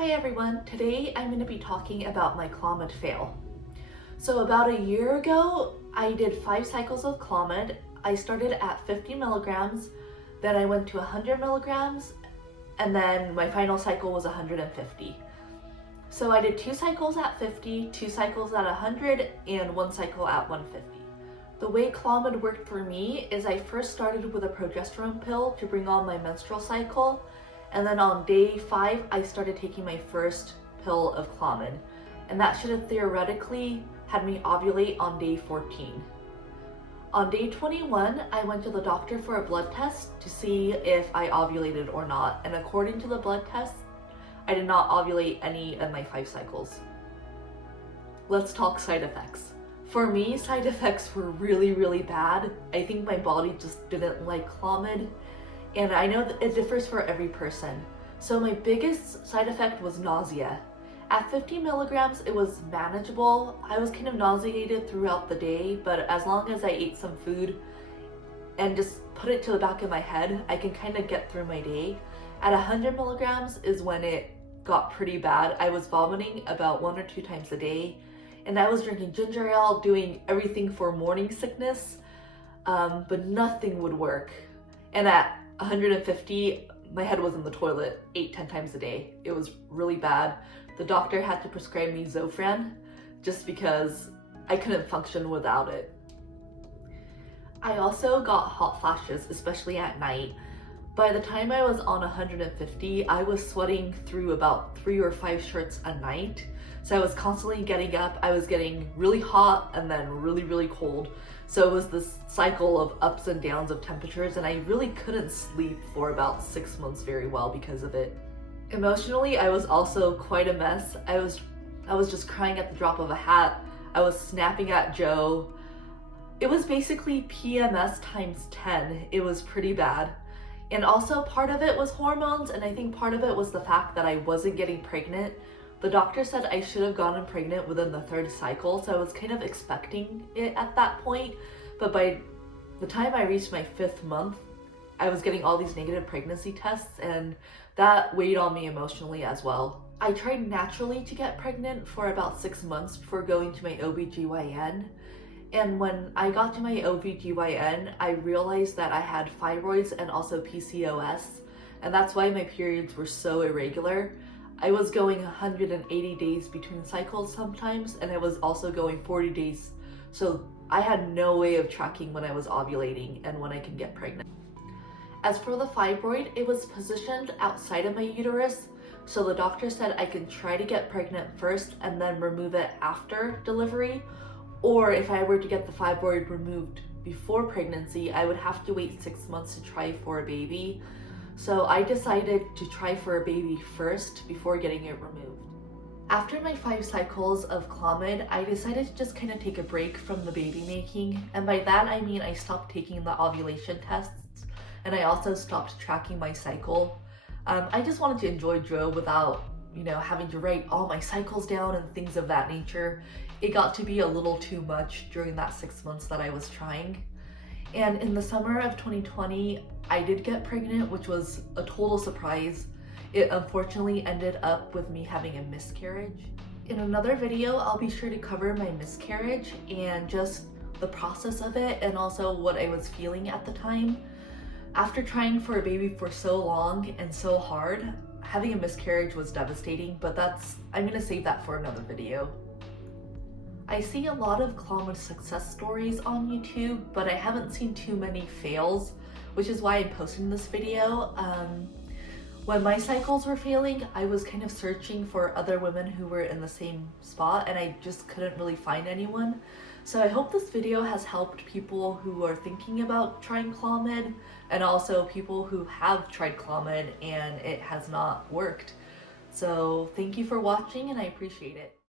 Hi everyone, today I'm going to be talking about my Clomid fail. So about a year ago, I did 5 cycles of Clomid. I started at 50 milligrams, then I went to 100 milligrams, and then my final cycle was 150. So I did 2 cycles at 50, 2 cycles at 100, and 1 cycle at 150. The way Clomid worked for me is I first started with a progesterone pill to bring on my menstrual cycle, and then on day 5, I started taking my first pill of Clomid, and that should have theoretically had me ovulate on day 14. On day 21, I went to the doctor for a blood test to see if I ovulated or not, and according to the blood test, I did not ovulate any of my 5 cycles. Let's talk side effects. For me, side effects were really bad. I think my body just didn't like Clomid, and I know that it differs for every person. So my biggest side effect was nausea. At 50 milligrams, it was manageable. I was kind of nauseated throughout the day, but as long as I ate some food and just put it to the back of my head, I can kind of get through my day. At 100 milligrams is when it got pretty bad. I was vomiting about 1 or 2 times a day, and I was drinking ginger ale, doing everything for morning sickness, but nothing would work. And at 150, my head was in the toilet 8-10 times a day. It was really bad. The doctor had to prescribe me Zofran just because I couldn't function without it. I also got hot flashes, especially at night. By the time I was on 150, I was sweating through about 3 or 5 shirts a night. So I was constantly getting up. I was getting really hot and then really cold. So it was this cycle of ups and downs of temperatures, and I really couldn't sleep for about 6 months very well because of it. Emotionally, I was also quite a mess. I was just crying at the drop of a hat. I was snapping at Joe. It was basically PMS times 10. It was pretty bad. And also part of it was hormones, and I think part of it was the fact that I wasn't getting pregnant. The doctor said I should have gotten pregnant within the 3rd cycle, so I was kind of expecting it at that point. But by the time I reached my 5th month, I was getting all these negative pregnancy tests, and that weighed on me emotionally as well. I tried naturally to get pregnant for about 6 months before going to my OBGYN. And when I got to my OBGYN, I realized that I had fibroids and also PCOS, and that's why my periods were so irregular. I was going 180 days between cycles sometimes, and I was also going 40 days. So I had no way of tracking when I was ovulating and when I can get pregnant. As for the fibroid, it was positioned outside of my uterus. So the doctor said I can try to get pregnant first and then remove it after delivery. Or if I were to get the fibroid removed before pregnancy, I would have to wait 6 months to try for a baby. So I decided to try for a baby first before getting it removed. After my 5 cycles of Clomid, I decided to just kind of take a break from the baby making. And by that I mean I stopped taking the ovulation tests, and I also stopped tracking my cycle. I just wanted to enjoy Joe without, having to write all my cycles down and things of that nature. It got to be a little too much during that 6 months that I was trying. And in the summer of 2020, I did get pregnant, which was a total surprise. It unfortunately ended up with me having a miscarriage. In another video, I'll be sure to cover my miscarriage and just the process of it, and also what I was feeling at the time. After trying for a baby for so long and so hard, having a miscarriage was devastating, but I'm gonna save that for another video. I see a lot of Clomid success stories on YouTube, but I haven't seen too many fails, which is why I'm posting this video. When my cycles were failing, I was kind of searching for other women who were in the same spot, and I just couldn't really find anyone. So I hope this video has helped people who are thinking about trying Clomid, and also people who have tried Clomid and it has not worked. So thank you for watching, and I appreciate it.